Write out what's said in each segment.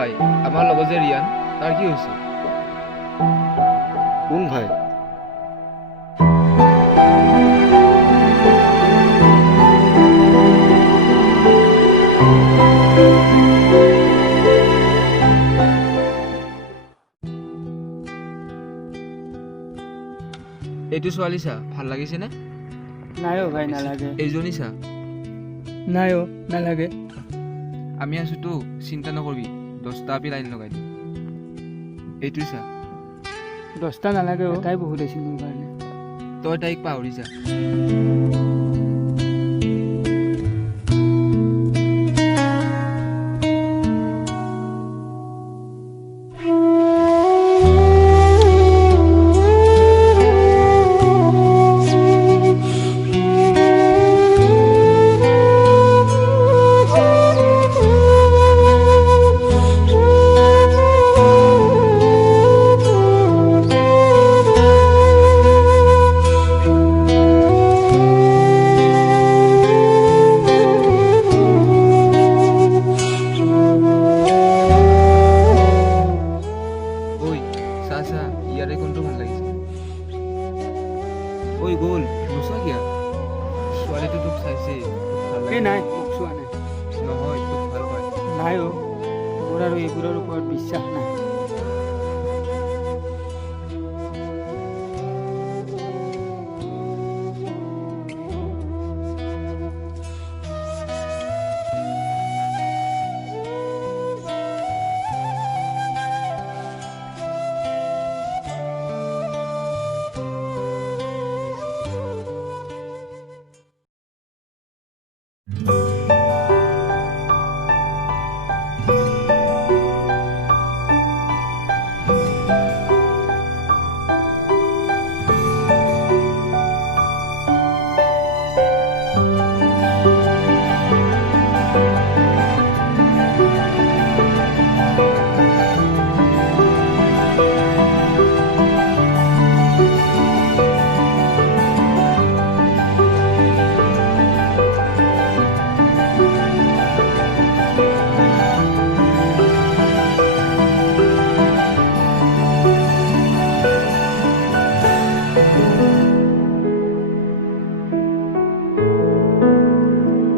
ভাই আমাৰ লগত যে ৰিয়ান তাৰ কি হৈছে? কোন ভাই? এইটো ছোৱালী চা ভাল লাগিছেনে? নাই অ' ভাই নালাগে। এইজনী চা। নাই অ' নালাগে। আমি আছোতো, চিন্তা নকৰিবি, 10টা আপি লাইন লগাই দিম। এইটো চা। 10টা নালাগে অ', তাই বহুত আছিল মোৰ কাৰণে। তই তাইক পাহৰি যা। ইয়াৰে কোনটো ভাল লাগিছে? ঐ গ'ল নোচোৱা কিয়া? ছোৱালীটো তোক চাইছে, ভাল এই লাগে। নাই মোক চোৱা নাই। নহয় তোক ভাল পায়। নাই অ', মোৰ আৰু এইবোৰৰ ওপৰত বিশ্বাস নাই।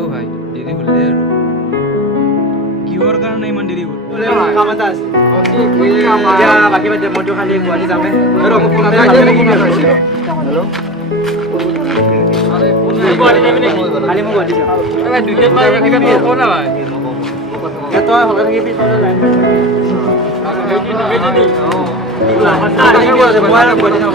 অ' ভাই দেৰি হ'ল দে আৰু। কিহৰ কাৰণে ইমান দেৰি হ'ল? কাম এটা আছে। এতিয়া বাকী বাদ দে, মইতো খালি গুৱাহাটী যামে। হেল্ল' মোক ফোন এটা হেল্ল' কালি মই গুৱাহাটী যাম। তই ভালকে থাকিবি, তই লাইন মই আৰু গুৱাহাটী যাম।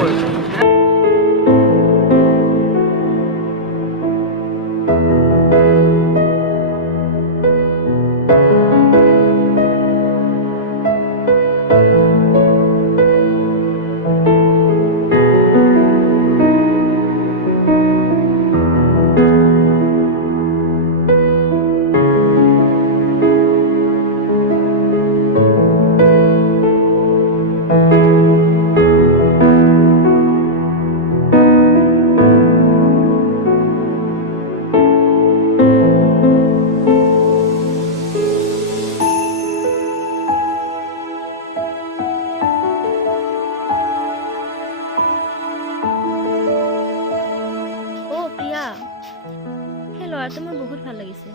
ল'ৰাটো মোৰ বহুত ভাল লাগিছে।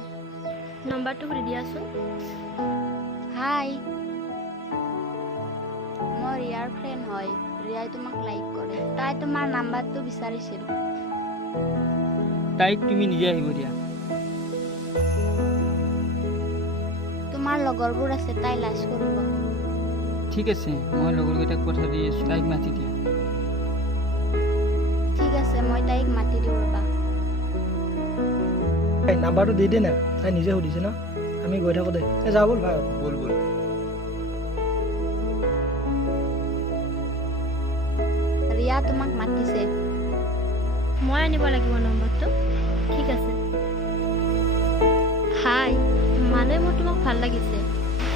নম্বৰটো সুধি দিয়াচোন। হাই, মই ৰিয়াৰ ফ্ৰেণ্ড হয়। ৰিয়াই তোমাক লাইক কৰে। তাই তোমাৰ নাম্বাৰটো বিচাৰিছিল। তাইক তুমি নিজে আহিব দিয়া। তোমাৰ লগৰবোৰ আছে, তাই লাজ কৰিব। ঠিক আছে, মই লগৰকেইটাক কথা দি আছোঁ, তাইক মাতি দিয়া। ঠিক আছে, মই তাইক মাতি দিওঁ ৰ'বা। নাম্বাৰটো দি দে না, তাই নিজে সুধিছে ন, আমি গৈ থাকো দে। যা ব'ল ভাই। ব'ল ব'ল। ৰিয়া তোমাক মাতিছে। মই আনিব লাগিব নম্বৰটো। ঠিক আছে। হাই, মানে মোৰ তোমাক ভাল লাগিছে।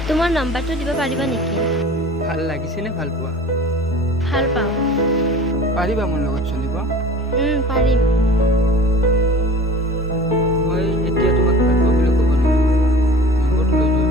তোমাৰ নম্বৰটো দিব পাৰিবা নেকি? ভাল লাগিছে নে ভাল পোৱা? ভাল পাওঁ। পাৰিবা মোৰ লগত চলিব? পাৰিম। মই এতিয়া তোমাক ভাল পোৱা বুলি ক'ব নোৱাৰোঁ। নম্বৰটো লৈ যোৱা।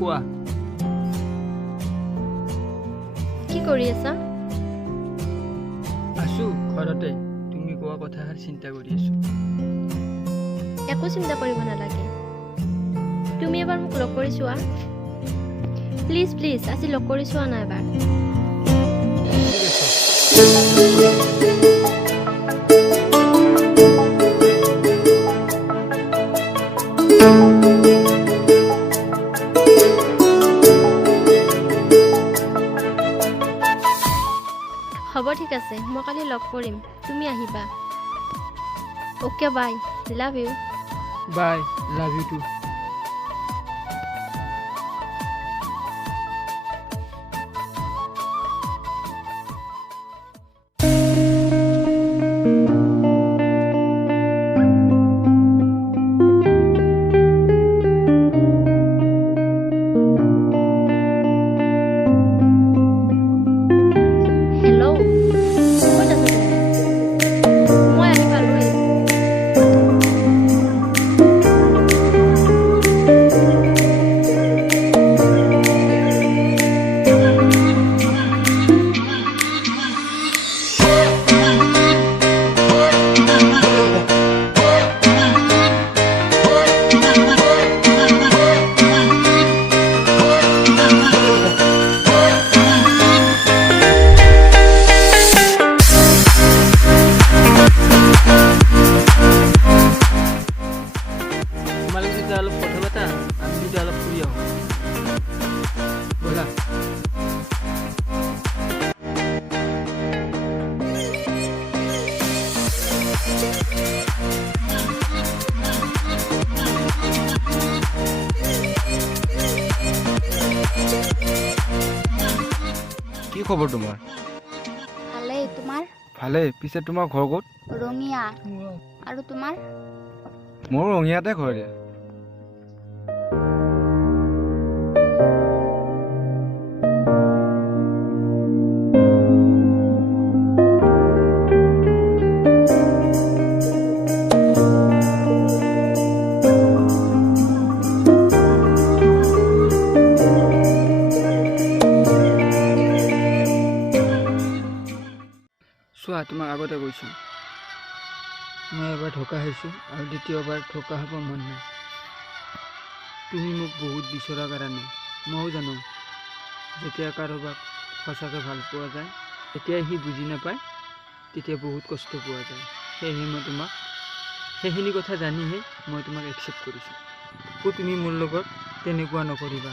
কোৱা কি কৰি আছা? আছো ঘৰতে তুমি কোৱা কথাষাৰ চিন্তা কৰি আছো একো চিন্তা কৰিব নালাগে। তুমি এবাৰ মোক লগ কৰি চোৱা। প্লিজ প্লিজ আজি লগ কৰি চোৱা না এবাৰ। হ'ব ঠিক আছে, মই কালি লগ কৰিম, তুমি আহিবা। Okay bye, love you. Bye love you too hello', ক'ত আছা তুমি? মই আহি পালোঁহি। তোমালোকে যেতিয়া অলপ কথা পাতা আমি যেতিয়া অলপ ফুৰি আহোঁ ব'লা কি খবৰ তোমাৰ? ভালেই, তোমাৰ? ভালেই। পিছে তোমাৰ ঘৰ ক'ত? ৰঙিয়া। আৰু তোমাৰ? মোৰ ৰঙিয়াতে ঘৰ দিয়া। চোৱা তোমাক আগতে কৈছোঁ মই এবাৰ ধোকা খাইছোঁ আৰু দ্বিতীয়বাৰ ধোকা খাব মন নাই তুমি মোক বহুত বিচৰাৰ কাৰণে ময়ো জানো যেতিয়া কাৰোবাক সঁচাকৈ ভাল পোৱা যায় তেতিয়া সি বুজি নাপায় তেতিয়া বহুত কষ্ট পোৱা যায় সেয়েহে মই তোমাক সেইখিনি কথা জানিহে মই তোমাক একচেপ্ট কৰিছোঁ আকৌ তুমি মোৰ লগত তেনেকুৱা নকৰিবা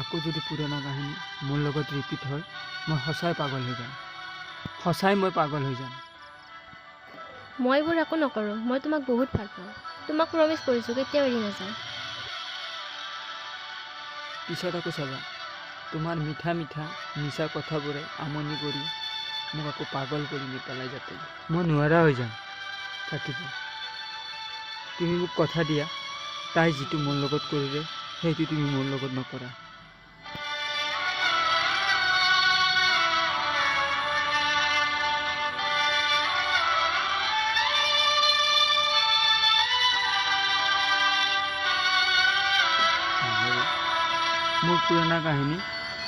আকৌ যদি পুৰণা কাহিনী মোৰ লগত ৰিপিট হয় মই সঁচাই পাগল হৈ যাম সঁচাই মই পাগল হৈ যাম মই এইবোৰ একো নকৰোঁ, মই তোমাক বহুত ভাল পাওঁ। তোমাক প্ৰমিছ কৰিছোঁ, কেতিয়াও এৰি নাযাওঁ। পিছত আকৌ চাবা তোমাৰ মিঠা মিঠা মিছা কথাবোৰে আমনি কৰি মোক আকৌ পাগল কৰি নেপেলাই যাতে মই নোৱাৰা হৈ যাম থাকিব তুমি মোক কথা দিয়া তাই যিটো মোৰ লগত কৰিলে সেইটো তুমি মোৰ লগত নকৰা মোৰ পুৰণা কাহিনী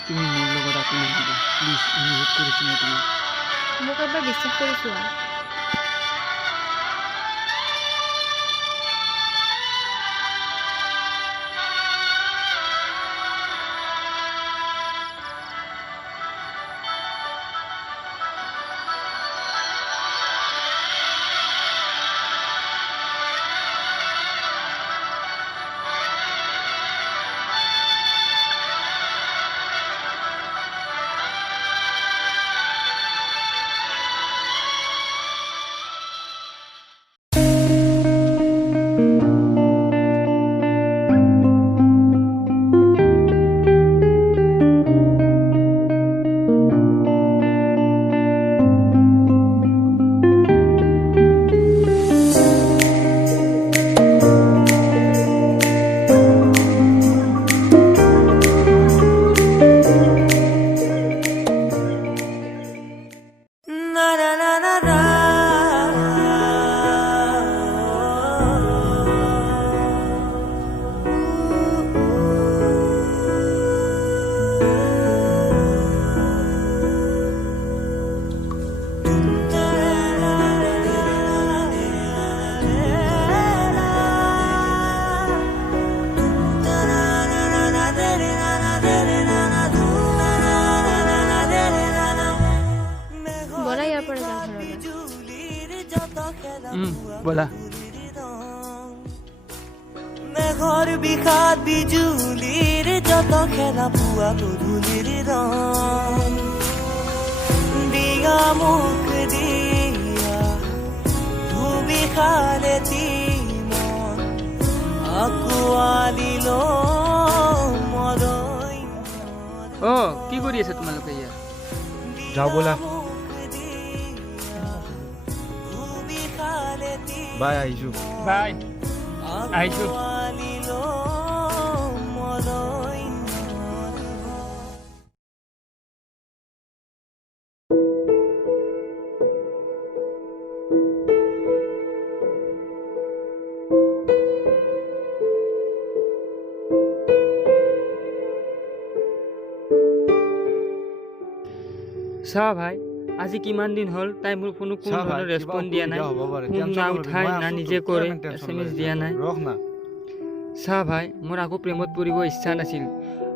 তুমি মোৰ লগত আকৌ নাহিবা প্লিজ অনুৰোধ কৰিছোঁ মই তোমাক মোক এবাৰ বিশ্বাস কৰি চোৱা। ব'লা মেঘৰ বিষাদ বিজুলীৰ যত খেলা পুৱা গধূলিৰ ৰং দিয়া মুখ দিয়া ধুবিখালে মন আকুৱালিল মৰৈ কি কৰি আছে তোমালোকে ইয়াত যাওঁ ব'লা বাই আহিছোঁ বাই আহিছোঁ চা ভাই আজি কিমান দিন হ'ল তাই মোৰ ফোনত কোনো ধৰণৰ ৰেছপন্স দিয়া নাই ফোন না উঠাই না নিজে কৰে SMS দিয়া নাই ৰখ না চা ভাই মোৰ আকৌ প্ৰেমত পৰিব ইচ্ছা নাছিল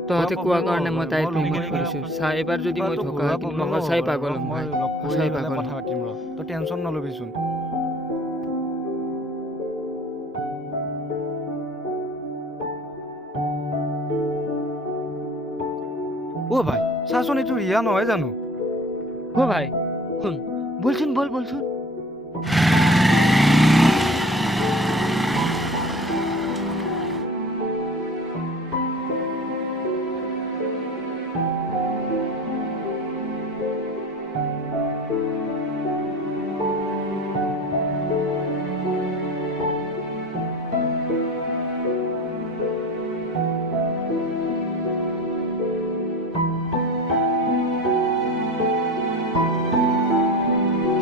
তহঁতে কোৱা কাৰণে মই তাইৰ প্ৰেমত পৰিছোঁ চা এবাৰ যদি মই ধোকা হয় কিন্তু মই সঁচাই পাগল হ'ম ভাই সঁচাই পাগল কথা পাতিম ৰ তই টেনশ্যন নলবিচোন অ' ভাই চাচোন এইটো ৰিয়া নহয় জানো ভাই শুন বলচোন বলচোন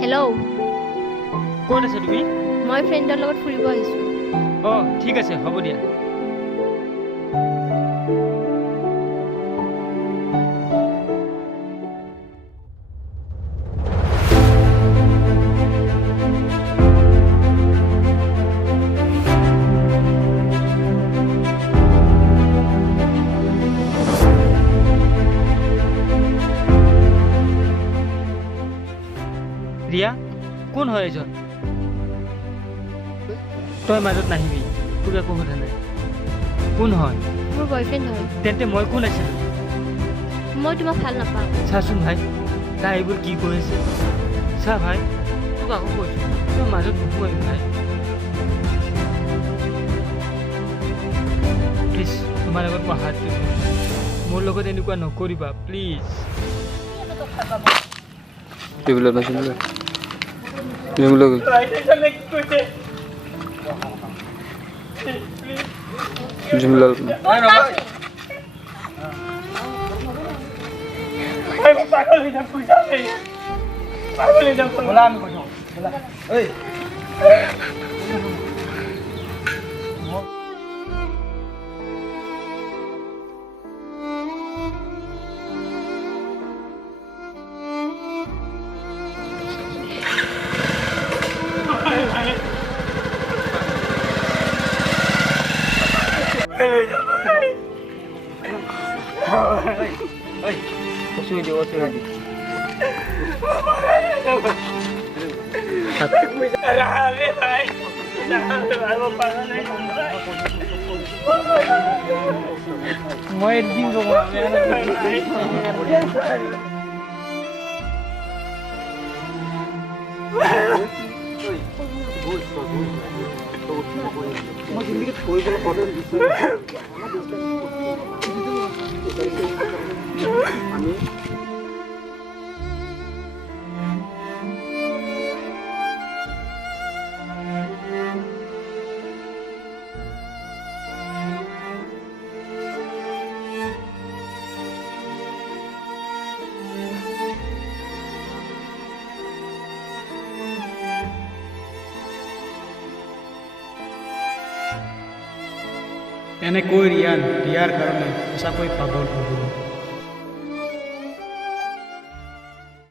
হেল্ল' ক'ত আছে তুমি মই ফ্ৰেণ্ডৰ লগত ফুৰিব আহিছোঁ ঠিক আছে হ'ব দিয়া ৰিয়া কোন হয় এজন তই মাজত নাহিবি তোক একো সোধা নাই কোন হয় মোৰ বয়ফ্ৰেণ্ড হয় তেন্তে মই কোন আছিলোঁ মই তোমাক ভাল নাপাওঁ চাচোন ভাই তাই এইবোৰ কি কৈ আছে চা ভাই তোক আকৌ কৈছোঁ তই মাজত নোসোমাবি ভাই প্লিজ তোমাৰ লগত মই হাত জোৰিছোঁ মোৰ লগত এনেকুৱা নকৰিবা প্লিজ ব'লা আমি কৈছোঁ ব'লা ঐ মই একদিন এনেকৈ ৰিয়াৰ কাৰণে সঁচাকৈ পাগল হ'ব